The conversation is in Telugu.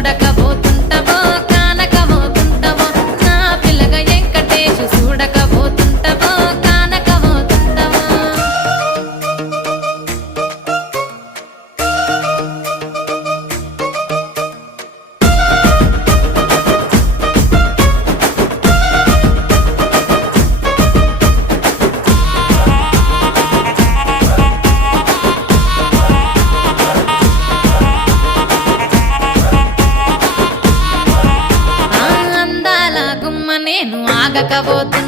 చూడకపోతుంటవో కానకపోతుంటవో నా పిల్లగా వెంకటేశు చూడకపోతుంటవో కానకపోతుంటవో ఆ అందాల గుమ్మ నేను ఆగకపోతున్నా